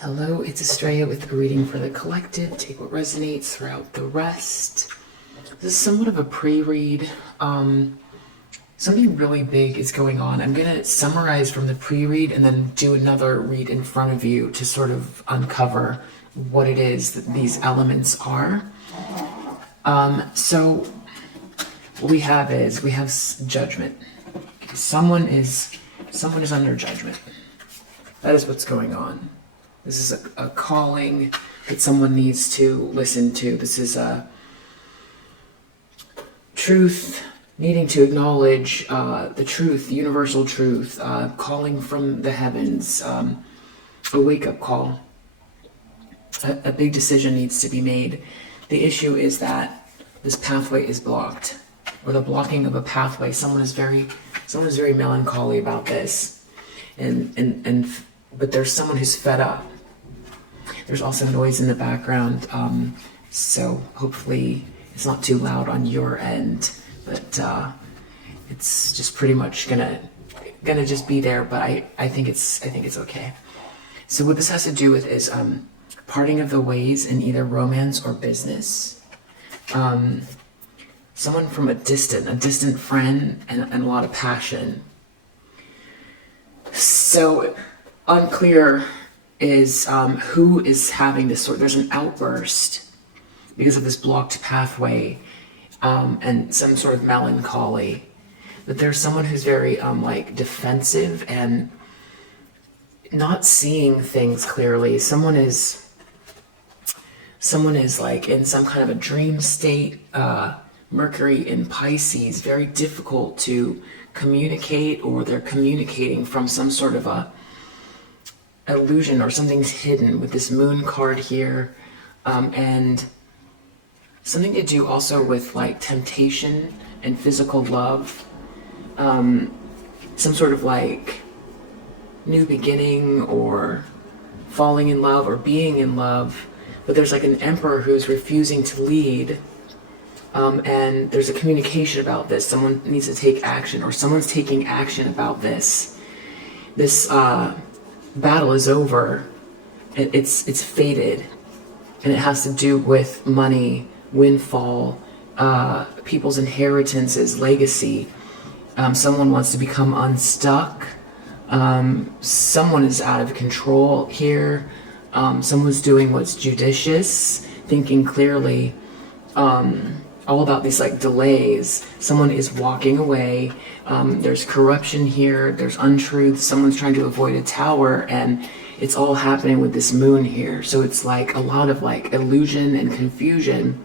Hello, it's Estrella with a reading for the collective. Take what resonates, throughout the rest. This is somewhat of a pre-read. Something really big is going on. I'm going to summarize from the pre-read and then do another read in front of you to sort of uncover what it is that these elements are. So what we have judgment. Someone is under judgment. That is what's going on. This is a calling that someone needs to listen to. This is a truth, needing to acknowledge the truth, the universal truth, calling from the heavens, a wake-up call. A big decision needs to be made. The issue is that this pathway is blocked, or the blocking of a pathway. Someone is very melancholy about this, but there's someone who's fed up. There's also noise in the background, so hopefully it's not too loud on your end, but it's just pretty much gonna just be there. But I think it's okay. So what this has to do with is parting of the ways in either romance or business. Someone from a distant friend, and a lot of passion. So unclear is who is having this there's an outburst because of this blocked pathway, and some sort of melancholy. But there's someone who's very like defensive and not seeing things clearly. Someone is like in some kind of a dream state. Mercury in Pisces, very difficult to communicate, or they're communicating from some sort of a illusion, or something's hidden with this moon card here, and something to do also with like temptation and physical love, some sort of like new beginning, or falling in love, or being in love. But there's like an emperor who's refusing to lead, and there's a communication about this. Someone needs to take action, or someone's taking action about this. This battle is over. It's fated, and it has to do with money, windfall, people's inheritances, legacy. Someone wants to become unstuck. Someone is out of control here. Someone's doing what's judicious, thinking clearly, all about these like delays. Someone is walking away. There's corruption here. There's untruth. Someone's trying to avoid a tower, and it's all happening with this moon here. So it's like a lot of like illusion and confusion.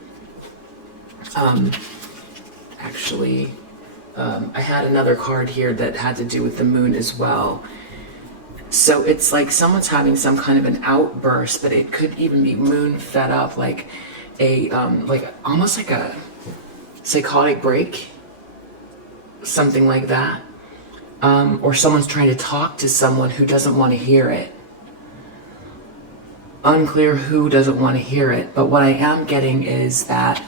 Actually, I had another card here that had to do with the moon as well. So it's like someone's having some kind of an outburst, but it could even be moon fed up, like a almost like a psychotic break, something like that, or someone's trying to talk to someone who doesn't want to hear it. Unclear who doesn't want to hear it, but what I am getting is that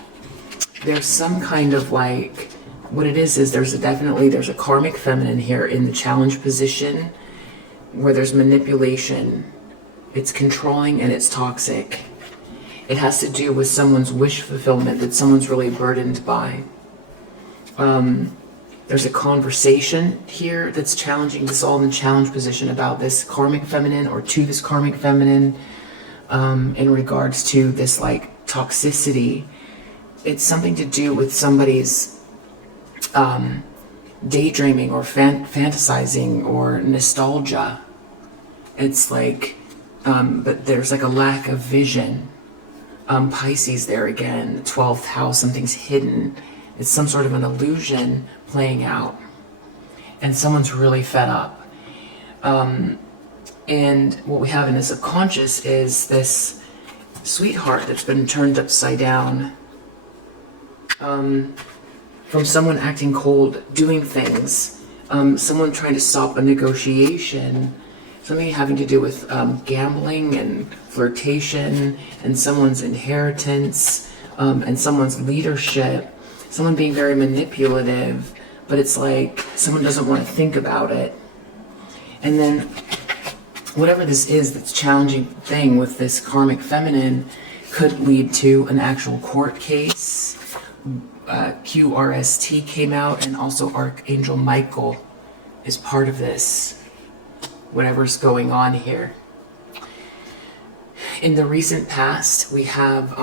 there's some kind of like, what it is there's a karmic feminine here in the challenge position, where there's manipulation. It's controlling and it's toxic. It has to do with someone's wish fulfillment that someone's really burdened by. There's a conversation here that's challenging. This is all in the challenge position about this karmic feminine, or to this karmic feminine, in regards to this like toxicity. It's something to do with somebody's daydreaming, or fantasizing, or nostalgia. It's like, but there's like a lack of vision. Pisces there again, the 12th house, something's hidden. It's some sort of an illusion playing out, and someone's really fed up. And what we have in the subconscious is this sweetheart that's been turned upside down, from someone acting cold, doing things, someone trying to stop a negotiation, something having to do with gambling and flirtation, and someone's inheritance, and someone's leadership, someone being very manipulative, but it's like someone doesn't want to think about it. And then whatever this is that's challenging thing with this karmic feminine could lead to an actual court case. QRST came out, and also Archangel Michael is part of this, whatever's going on here. In the recent past, we have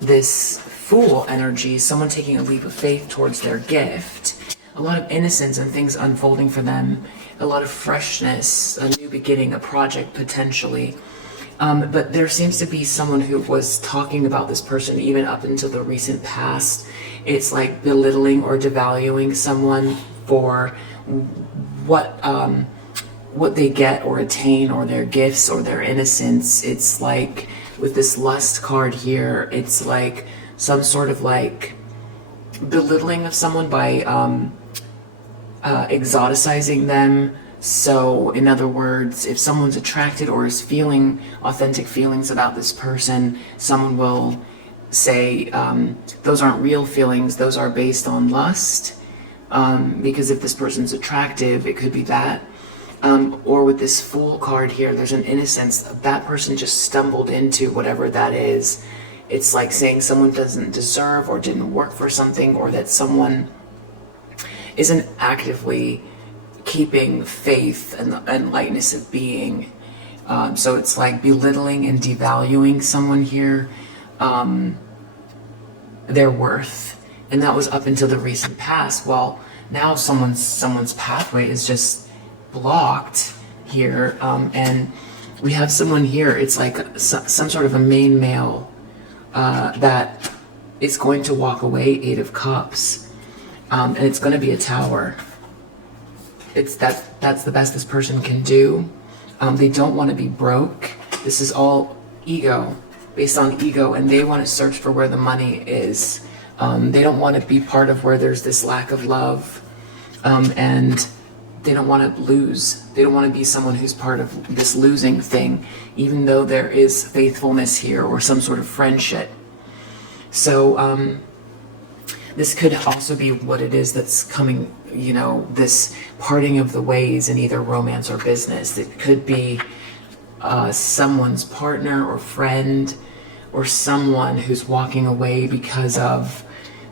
this Fool energy, someone taking a leap of faith towards their gift, a lot of innocence and things unfolding for them, a lot of freshness, a new beginning, a project potentially. But there seems to be someone who was talking about this person even up until the recent past. It's like belittling or devaluing someone for what they get or attain, or their gifts or their innocence. It's like with this lust card here, it's like some sort of like belittling of someone by exoticizing them. So in other words, if someone's attracted or is feeling authentic feelings about this person, someone will say those aren't real feelings, those are based on lust, because if this person's attractive, it could be that. Or with this Fool card here, there's an innocence. That person just stumbled into whatever that is. It's like saying someone doesn't deserve or didn't work for something, or that someone isn't actively keeping faith and lightness of being. So it's like belittling and devaluing someone here, their worth. And that was up until the recent past. Well, now someone's pathway is just blocked here, and we have someone here. It's like some sort of a main male that is going to walk away, 8 of Cups, and it's going to be a Tower. That's the best this person can do. They don't want to be broke. This is all ego, based on ego, and they want to search for where the money is. They don't want to be part of where there's this lack of love, and they don't want to lose. They don't want to be someone who's part of this losing thing, even though there is faithfulness here or some sort of friendship. So this could also be what it is that's coming, you know, this parting of the ways in either romance or business. It could be someone's partner or friend, or someone who's walking away because of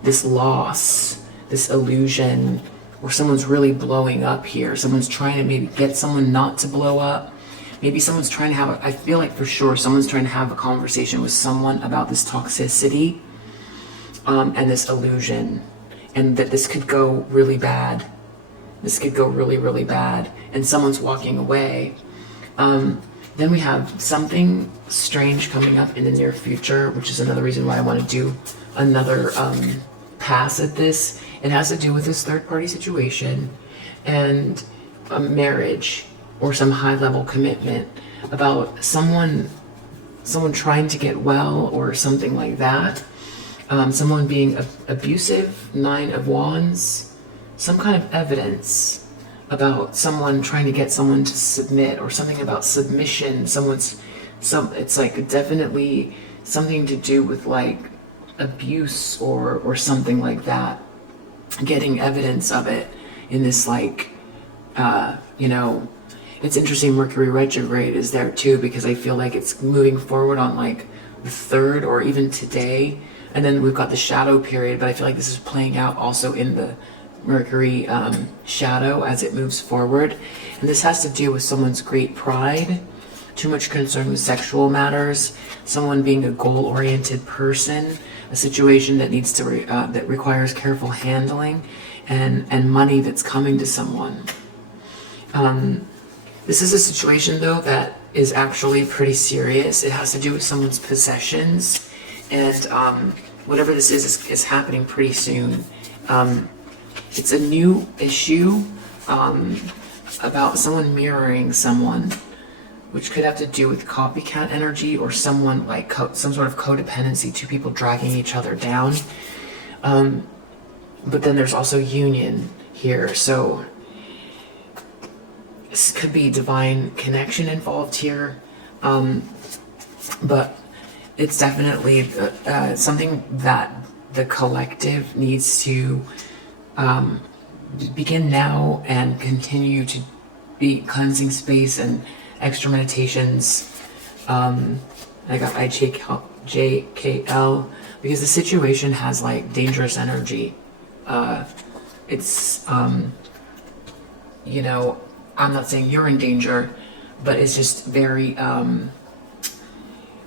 this loss, this illusion, or someone's really blowing up here. Someone's trying to maybe get someone not to blow up. Maybe someone's trying to have, I feel like for sure, someone's trying to have a conversation with someone about this toxicity and this illusion, and that this could go really bad. This could go really, really bad, and someone's walking away. Then we have something strange coming up in the near future, which is another reason why I want to do another pass at this. It has to do with this third-party situation and a marriage or some high-level commitment, about someone trying to get well or something like that. Someone being abusive, 9 of Wands, some kind of evidence about someone trying to get someone to submit, or something about submission. It's like definitely something to do with like abuse or something like that. Getting evidence of it in this, like, you know, it's interesting. Mercury retrograde is there too, because I feel like it's moving forward on like the 3rd or even today. And then we've got the shadow period, but I feel like this is playing out also in the Mercury shadow as it moves forward. And this has to do with someone's great pride, too much concern with sexual matters, someone being a goal-oriented person, a situation that needs to that requires careful handling, and money that's coming to someone. This is a situation though that is actually pretty serious. It has to do with someone's possessions, and whatever this is happening pretty soon. It's a new issue about someone mirroring someone, which could have to do with copycat energy, or someone like some sort of codependency, 2 people dragging each other down. But then there's also union here, so this could be divine connection involved here. But it's definitely something that the collective needs to begin now and continue to be cleansing space and extra meditations. I got IJKL because the situation has like dangerous energy. It's, you know, I'm not saying you're in danger, but it's just very,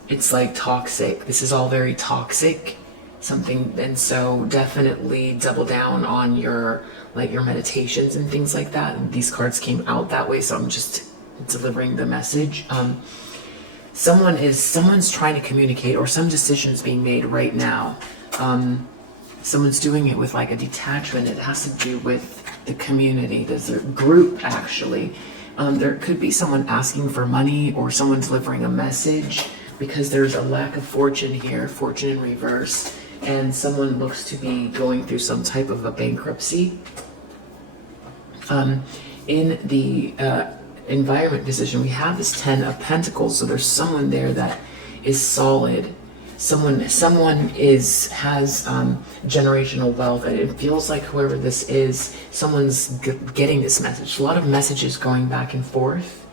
it's like toxic. This is all very toxic, something. And so definitely double down on your, like your meditations and things like that. And these cards came out that way. So I'm just delivering the message. Someone's trying to communicate, or some decisions being made right now. Someone's doing it with like a detachment. It has to do with the community. There's a group actually. There could be someone asking for money, or someone delivering a message, because there's a lack of fortune here, fortune in reverse, and someone looks to be going through some type of a bankruptcy. In the environment position, we have this 10 of Pentacles, so there's someone there that is solid. Someone has generational wealth, and it feels like whoever this is, someone's getting this message. A lot of messages going back and forth,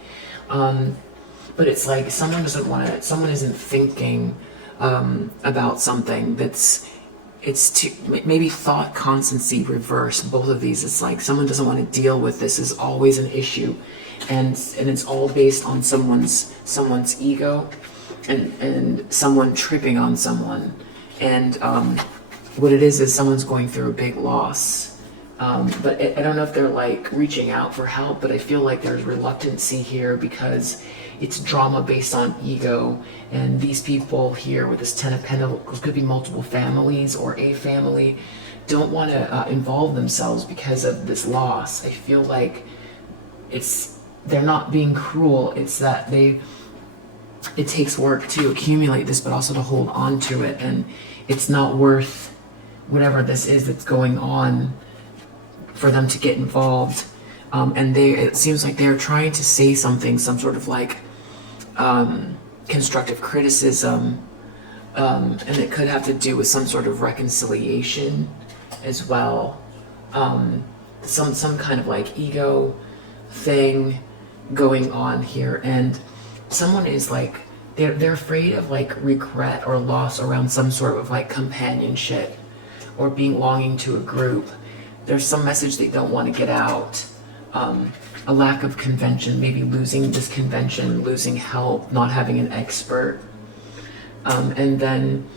but it's like someone isn't thinking about something it's too, maybe thought constancy reverse. Both of these, it's like someone doesn't want to deal with this. Is always an issue, and it's all based on someone's ego. And someone tripping on someone, and what it is someone's going through a big loss, but I don't know if they're like reaching out for help, but I feel like there's reluctancy here because it's drama based on ego. And these people here with this 10 of Pentacles, could be multiple families or a family, don't want to involve themselves because of this loss. I feel like they're not being cruel, it's that it takes work to accumulate this, but also to hold on to it, and it's not worth whatever this is that's going on for them to get involved. And it seems like they're trying to say something, some sort of like constructive criticism, and it could have to do with some sort of reconciliation as well. Some kind of like ego thing going on here, and someone is like they're afraid of like regret or loss around some sort of like companionship or belonging to a group. There's some message they don't want to get out. A lack of convention, maybe losing this convention, losing help, not having an expert. And then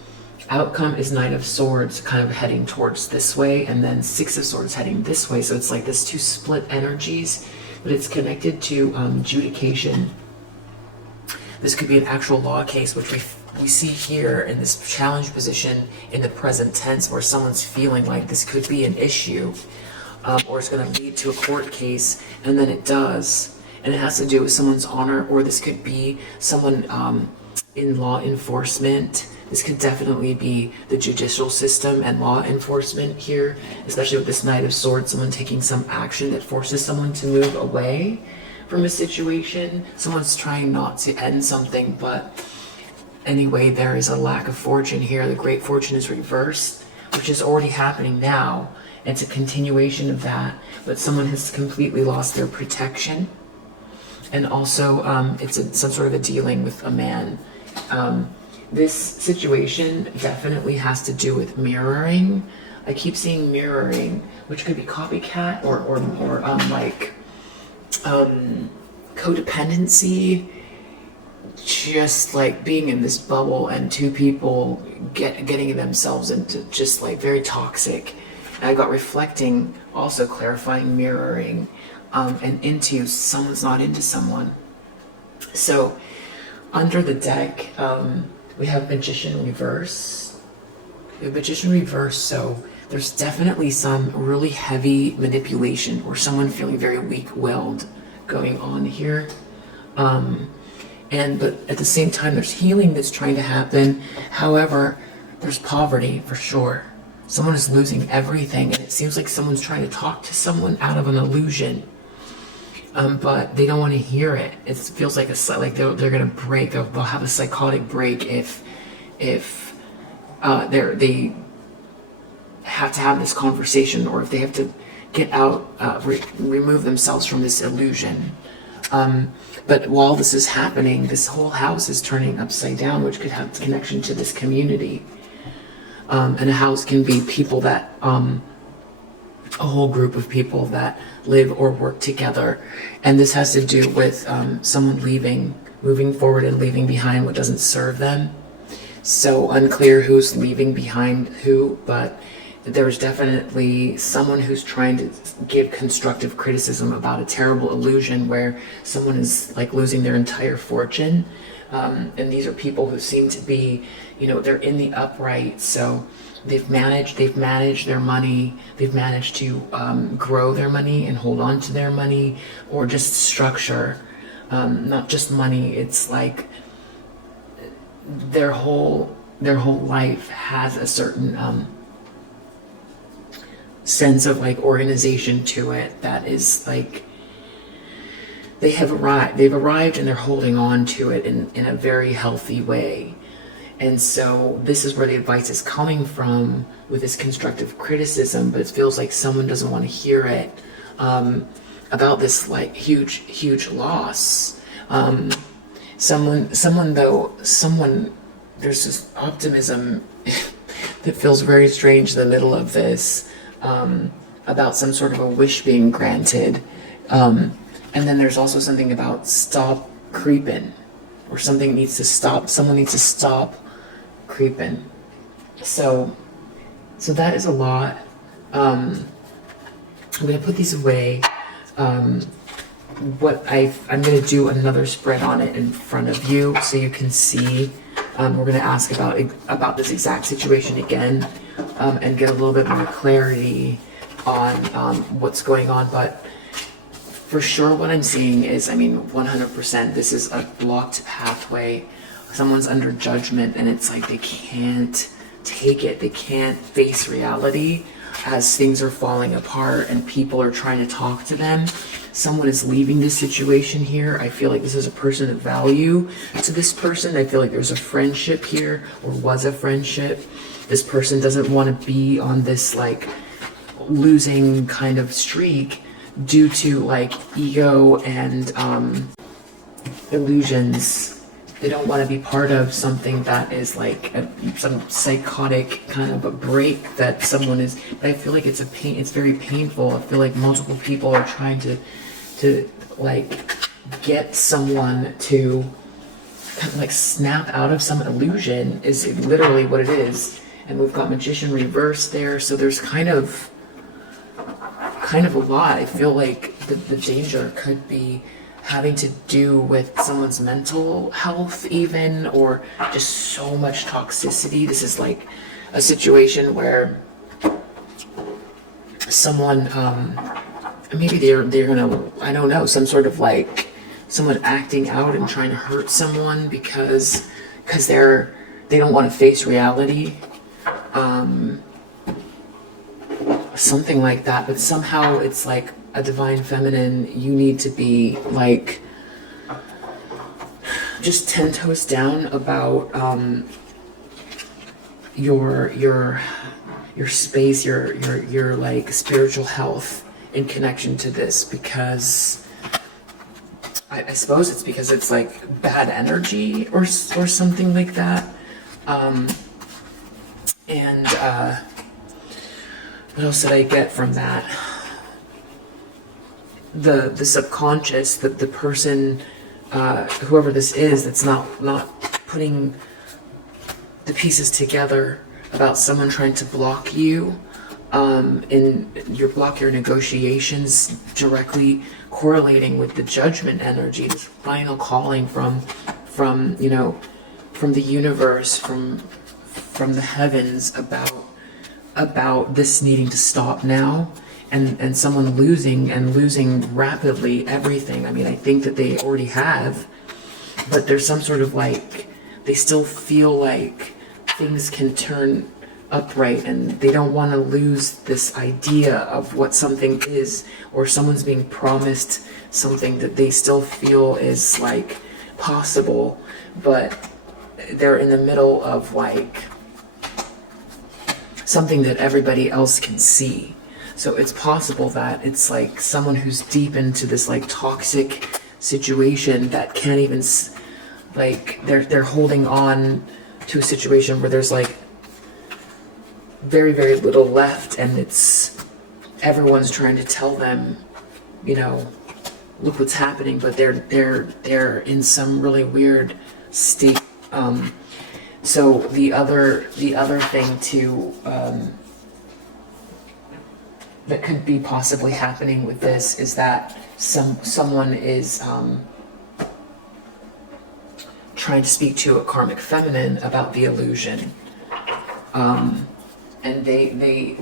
outcome is Knight of Swords, kind of heading towards this way, and then Six of Swords heading this way. So it's like this two split energies, but it's connected to adjudication. This could be an actual law case, which we see here in this challenge position in the present tense, where someone's feeling like this could be an issue, or it's going to lead to a court case, and then it does, and it has to do with someone's honor, or this could be someone in law enforcement. This could definitely be the judicial system and law enforcement here, especially with this Knight of Swords, someone taking some action that forces someone to move away from a situation. Someone's trying not to end something, but anyway, there is a lack of fortune here. The great fortune is reversed, which is already happening now. It's a continuation of that, but someone has completely lost their protection. And also it's some sort of a dealing with a man. This situation definitely has to do with mirroring. I keep seeing mirroring, which could be copycat or codependency, just like being in this bubble and two people getting themselves into just like very toxic. And I got reflecting, also clarifying mirroring, and into someone's not into someone. So under the deck, we have Magician reverse. We have Magician reverse, so there's definitely some really heavy manipulation or someone feeling very weak-willed going on here. But at the same time, there's healing that's trying to happen. However, there's poverty for sure. Someone is losing everything, and it seems like someone's trying to talk to someone out of an illusion. But they don't want to hear it. It feels like they're going to break. They'll have a psychotic break if they have to have this conversation, or if they have to get out, remove themselves from this illusion. But while this is happening, this whole house is turning upside down, which could have connection to this community. And a house can be people that, a whole group of people that live or work together. And this has to do with someone leaving, moving forward and leaving behind what doesn't serve them. So unclear who's leaving behind who, but there's definitely someone who's trying to give constructive criticism about a terrible illusion where someone is like losing their entire fortune. And these are people who seem to be, you know, they're in the upright. So they've managed their money. They've managed to grow their money and hold on to their money, or just structure, not just money. It's like their whole life has a certain sense of like organization to it that is like they've arrived and they're holding on to it in a very healthy way. And so this is where the advice is coming from with this constructive criticism, but it feels like someone doesn't want to hear it about this like huge loss. Someone, there's this optimism that feels very strange in the middle of this, about some sort of a wish being granted. And then there's also something about stop creeping, or something needs to stop. Someone needs to stop creeping. So that is a lot. I'm going to put these away. I'm going to do another spread on it in front of you so you can see. We're going to ask about this exact situation again, and get a little bit more clarity on what's going on. But for sure what I'm seeing is, I mean, 100%, this is a blocked pathway. Someone's under judgment, and it's like they can't take it. They can't face reality as things are falling apart and people are trying to talk to them. Someone is leaving this situation here. I feel like this is a person of value to this person. I feel like there's a friendship here, or was a friendship. This person doesn't want to be on this like losing kind of streak due to like ego and illusions. They don't want to be part of something that is like some psychotic kind of a break that someone is. But I feel like it's very painful. I feel like multiple people are trying to like get someone to kind of like snap out of some illusion, is literally what it is. And we've got Magician reversed there, so there's kind of a lot. I feel like the danger could be having to do with someone's mental health even, or just so much toxicity. This is like a situation where someone, maybe they're gonna, I don't know, some sort of like someone acting out and trying to hurt someone because they don't want to face reality. Something like that, but somehow it's like a divine feminine. You need to be like just 10 toes down about your space, your like spiritual health in connection to this, because I suppose it's because it's like bad energy or something like that. What else did I get from that? The subconscious, the person, whoever this is, that's not putting the pieces together about someone trying to block you, block your negotiations, directly correlating with the judgment energy, this final calling from the universe, from the heavens about this needing to stop now, and someone losing rapidly everything. I mean, I think that they already have, but there's some sort of like, they still feel like things can turn upright, and they don't want to lose this idea of what something is, or someone's being promised something that they still feel is like possible, but they're in the middle of like something that everybody else can see. So it's possible that it's like someone who's deep into this like toxic situation that can't even, like, they're holding on to a situation where there's like very, very little left, and everyone's trying to tell them, you know, look what's happening, but they're in some really weird state. So the other thing too, that could be possibly happening with this is that someone is trying to speak to a karmic feminine about the illusion, and they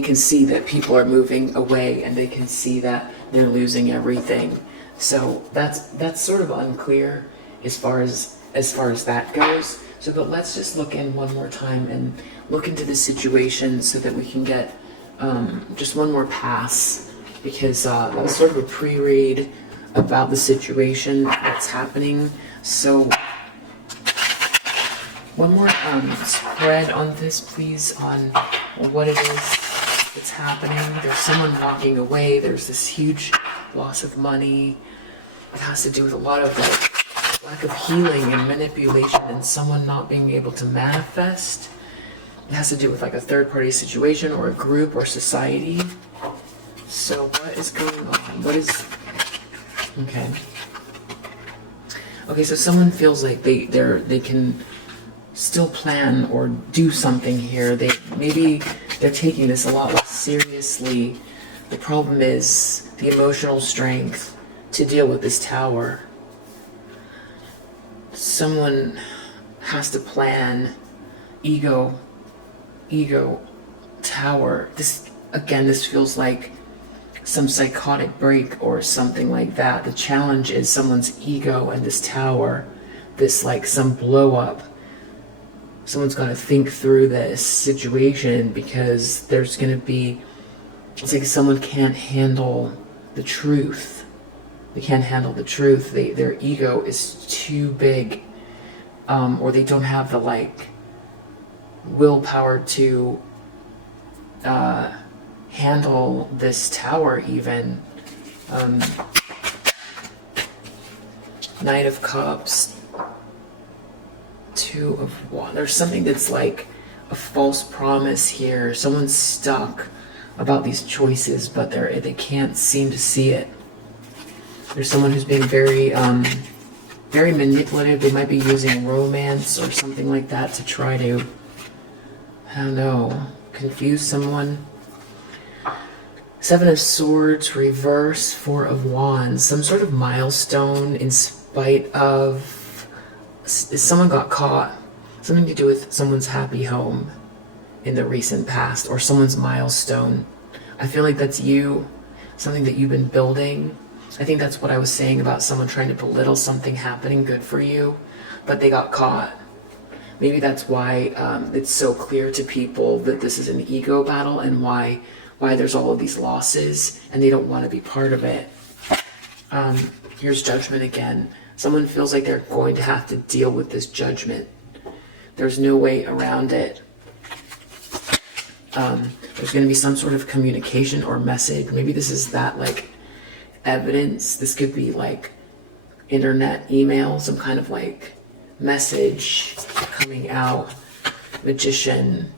can see that people are moving away, and they can see that they're losing everything. So that's sort of unclear as far as that goes. So, but let's just look in one more time and look into the situation so that we can get just one more pass, because that was sort of a pre-read about the situation that's happening. So one more spread on this, please, on what it is that's happening. There's someone walking away. There's this huge loss of money. It has to do with a lot of like lack of healing and manipulation, and someone not being able to manifest. It has to do with like a third-party situation or a group or society. So what is going on? What is... Okay, so someone feels like they can still plan or do something here. Maybe they're taking this a lot less seriously. The problem is the emotional strength to deal with this tower. Someone has to plan. Ego tower. This feels like some psychotic break or something like that. The challenge is someone's ego and this tower, this like some blow up. Someone's got to think through this situation, because there's going to be, it's like someone can't handle the truth. They can't handle the truth. Their ego is too big, or they don't have the like willpower to handle this tower even. Knight of Cups, Two of Wands. There's something that's like a false promise here. Someone's stuck about these choices, but they can't seem to see it. There's someone who's being very very manipulative. They might be using romance or something like that to try to, I don't know, confuse someone. Seven of Swords, reverse, Four of Wands. Some sort of milestone in spite of... Someone got caught. Something to do with someone's happy home in the recent past, or someone's milestone. I feel like that's you. Something that you've been building. I think that's what I was saying about someone trying to belittle something happening good for you, but they got caught. Maybe that's why it's so clear to people that this is an ego battle, and why there's all of these losses, and they don't want to be part of it. Here's Judgment again. Someone feels like they're going to have to deal with this judgment. There's no way around it. There's going to be some sort of communication or message. Maybe this is that like evidence. This could be like internet, email, some kind of like message coming out. Magician.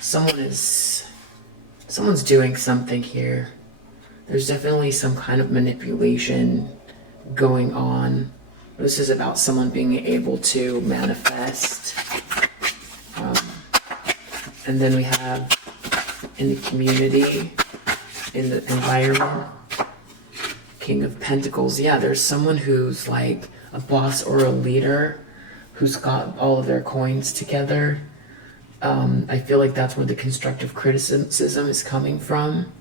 Someone's doing something here. There's definitely some kind of manipulation going on. This is about someone being able to manifest. And then we have in the community, in the environment, King of Pentacles. Yeah, there's someone who's like a boss or a leader who's got all of their coins together. I feel like that's where the constructive criticism is coming from.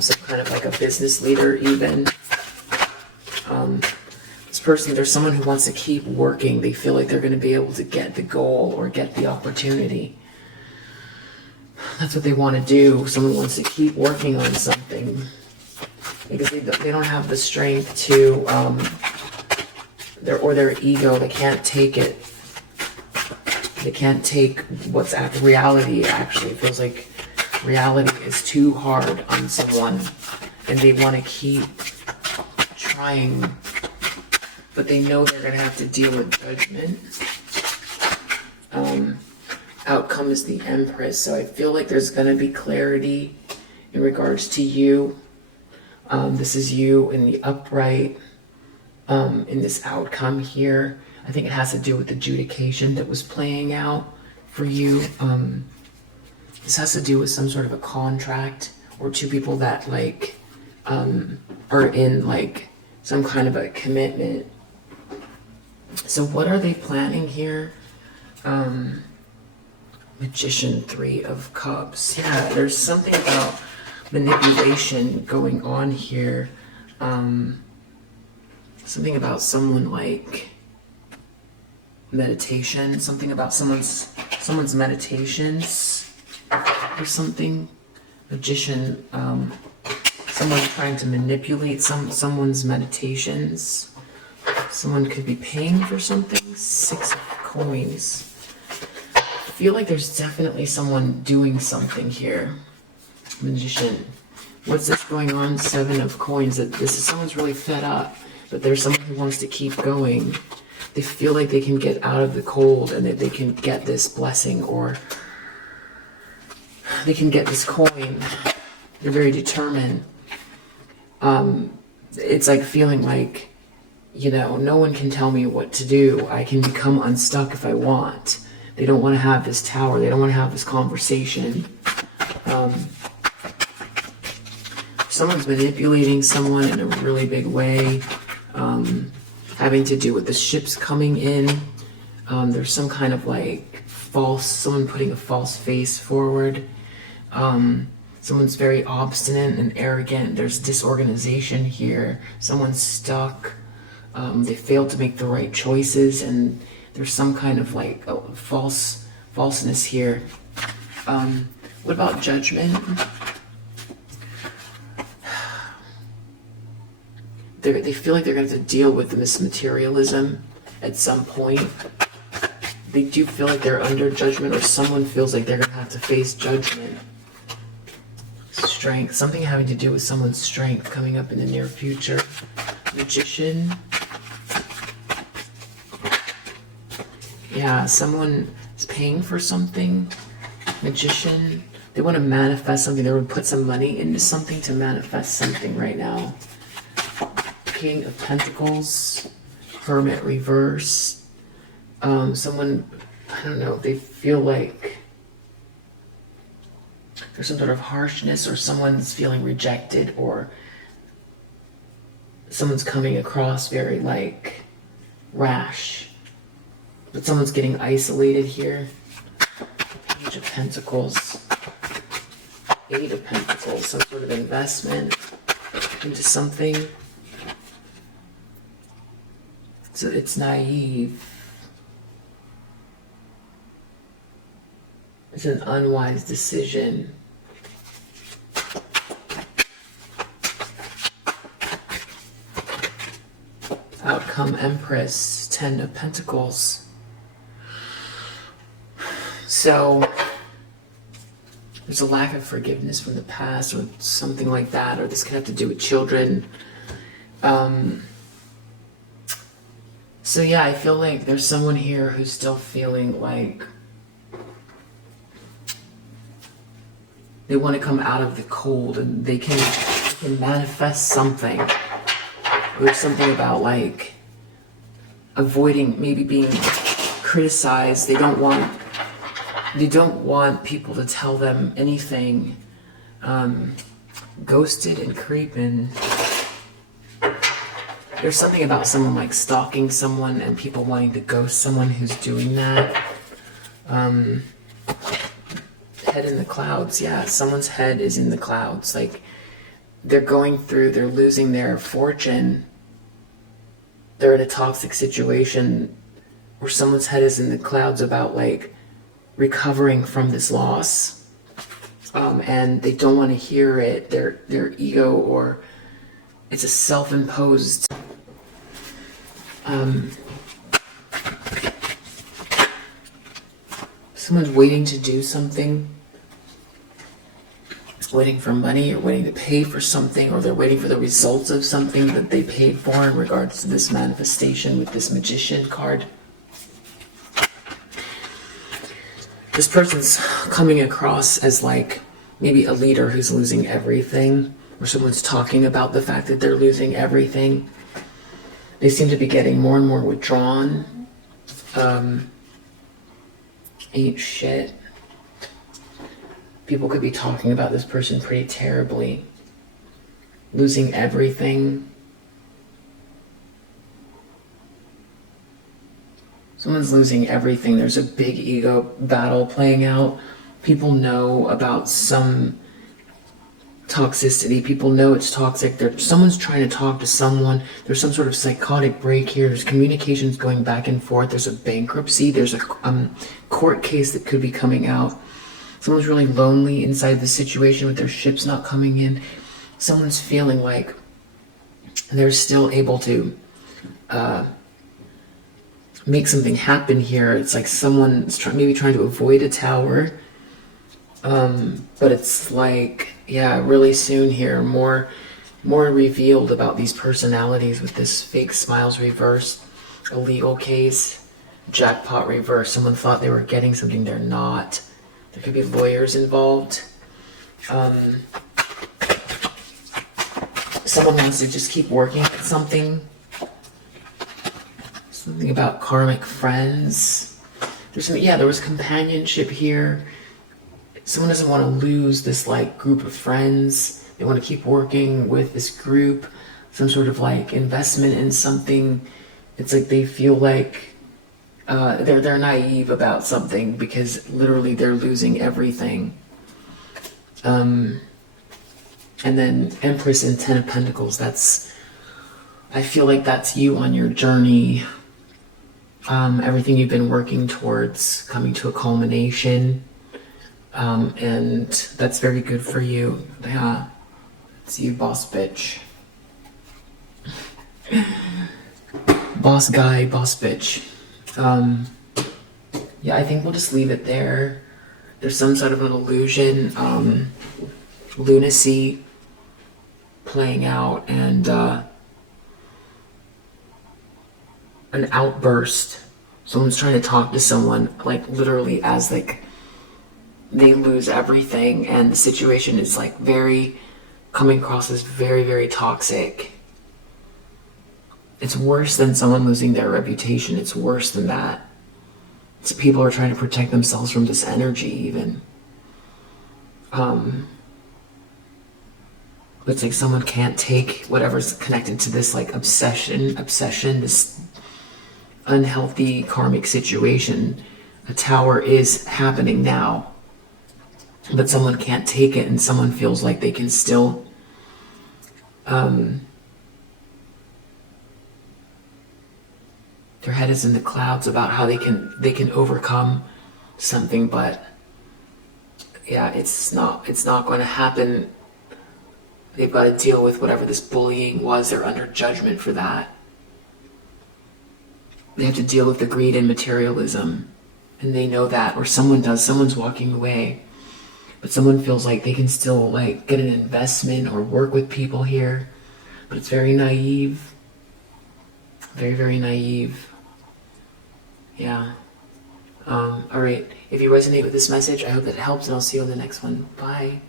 Some kind of like a business leader even. This person, there's someone who wants to keep working. They feel like they're going to be able to get the goal or get the opportunity. That's what they want to do. Someone wants to keep working on something because they don't have the strength to, their ego, they can't take it. They can't take what's reality. Actually, it feels like reality is too hard on someone and they want to keep trying, but they know they're going to have to deal with judgment. Outcome is the Empress, so I feel like there's going to be clarity in regards to you. This is you in the upright, in this outcome here. I think it has to do with the adjudication that was playing out for you. This has to do with some sort of a contract, or two people that like are in like some kind of a commitment. So what are they planning here? Magician, 3 of Cups. Yeah, there's something about manipulation going on here. Something about someone like meditation, something about someone's meditations or something. Magician, someone trying to manipulate someone's meditations. Someone could be paying for something. 6 of Coins. I feel like there's definitely someone doing something here. Magician. What's this going on? 7 of Coins. That this is someone's really fed up, but there's someone who wants to keep going. They feel like they can get out of the cold and that they can get this blessing, or they can get this coin. They're very determined. It's like feeling like, you know, no one can tell me what to do. I can become unstuck if I want. They don't want to have this tower. They don't want to have this conversation. Someone's manipulating someone in a really big way, having to do with the ships coming in. There's some kind of like someone putting a false face forward. Someone's very obstinate and arrogant. There's disorganization here. Someone's stuck. They failed to make the right choices, and there's some kind of like falseness here. What about judgment? They feel like they're going to have to deal with this materialism at some point. They do feel like they're under judgment, or someone feels like they're going to have to face judgment. Strength, something having to do with someone's strength coming up in the near future. Magician. Yeah, someone is paying for something. Magician. They want to manifest something. They would put some money into something to manifest something right now. King of Pentacles. Hermit reverse. Someone, I don't know, they feel like there's some sort of harshness, or someone's feeling rejected, or someone's coming across very like rash, but someone's getting isolated here. Page of Pentacles. 8 of Pentacles, some sort of investment into something. So it's Naïve. It's an unwise decision. Outcome Empress, 10 of Pentacles. So there's a lack of forgiveness from the past, or something like that, or this could have to do with children. So yeah, I feel like there's someone here who's still feeling like they want to come out of the cold, and they can manifest something. There's something about like avoiding maybe being criticized. They don't want people to tell them anything. Ghosted and creeping. There's something about someone like stalking someone and people wanting to ghost someone who's doing that. Head in the clouds. Yeah, someone's head is in the clouds. Like they're losing their fortune. They're in a toxic situation where someone's head is in the clouds about like recovering from this loss. And they don't want to hear it. Their ego, or it's a self-imposed someone's waiting to do something. waiting for money or waiting to pay for something, or they're waiting for the results of something that they paid for in regards to this manifestation with this Magician card. This person's coming across as like maybe a leader who's losing everything, or someone's talking about the fact that they're losing everything. They seem to be getting more and more withdrawn. Ain't shit. People could be talking about this person pretty terribly. Losing everything. Someone's losing everything. There's a big ego battle playing out. People know about some toxicity. People know it's toxic. Someone's trying to talk to someone. There's some sort of psychotic break here. There's communications going back and forth. There's a bankruptcy. There's a court case that could be coming out. Someone's really lonely inside the situation with their ships not coming in. Someone's feeling like they're still able to make something happen here. It's like someone's maybe trying to avoid a tower. But it's like, yeah, really soon here, more revealed about these personalities with this fake smiles reversed, a legal case, jackpot reversed. Someone thought they were getting something they're not. There could be lawyers involved. Someone wants to just keep working at something. Something about karmic friends. There was companionship here. Someone doesn't want to lose this like group of friends. They want to keep working with this group, some sort of like investment in something. It's like they feel like they're naive about something because literally they're losing everything. And then Empress and Ten of Pentacles. I feel like that's you on your journey. Everything you've been working towards coming to a culmination. And that's very good for you. Yeah, it's you, boss bitch. Boss guy, boss bitch. Yeah, I think we'll just leave it there. There's some sort of an illusion, lunacy playing out, and an outburst. Someone's trying to talk to someone, like literally as like they lose everything, and the situation is like coming across as very, very toxic. It's worse than someone losing their reputation. It's worse than that. It's people are trying to protect themselves from this energy even. It's like someone can't take whatever's connected to this like obsession, this unhealthy karmic situation. A tower is happening now. But someone can't take it, and someone feels like they can still their head is in the clouds about how they can overcome something, but yeah, it's not going to happen. They've got to deal with whatever this bullying was. They're under judgment for that. They have to deal with the greed and materialism, and they know that, or someone's walking away. But someone feels like they can still like get an investment or work with people here. But it's very naive. Very, very naive. Yeah. Alright. If you resonate with this message, I hope that it helps, and I'll see you on the next one. Bye.